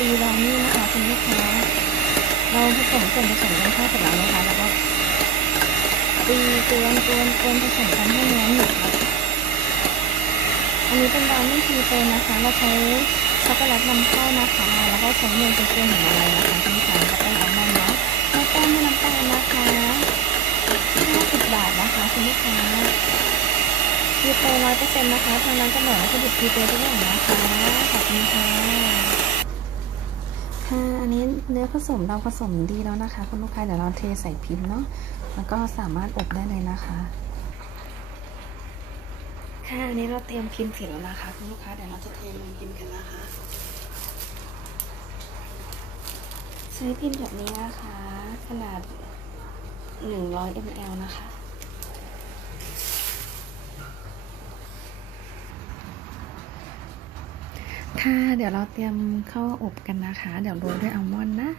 ตีวานี่นะคะคุณลูกค้าเราผสมส่วนผสมกันเข้าเสร็จแล้วนะคะแล้วก็ตีกวนกวนกวนผสมกันให้เนื้อหนึบอันนี้เป็นบราวนี่ทีเตยนะคะเราใช้ช็อกโกแลตนำเข้านะคะแล้วก็ใช้เนยเปเครื่องหนึ่งอะไรนะคะคุณลูกค้าก็เป็นอัมอนด์เนะไม่ป้งไม่น้ำตาลนะคะ50บาทนะคะคุณลูกค้าทีเตยร้อยเปอร์เซ็นต์นะคะทางร้านจะเหมือนวัตถุดิบทีเตยทุกอย่างนะคะขอบคุณค่ะ ค่ะอันนี้เนื้อผสมเราผสมดีแล้วนะคะ คุณลูกค้าเดี๋ยวเราเทใส่พิมพ์เนาะแล้วก็สามารถอบได้เลยนะคะ ค่ะอันนี้เราเตรียมพิมพ์เสร็จแล้วนะคะ คุณลูกค้าเดี๋ยวเราจะเทลงพิมพ์กันนะคะใช้พิมพ์แบบนี้นะคะ ขนาด 100 ml นะคะ ค่ะ เดี๋ยวเราเตรียมเข้าอบกันนะคะ เดี๋ยวโรยด้วยอัลมอนด์นะ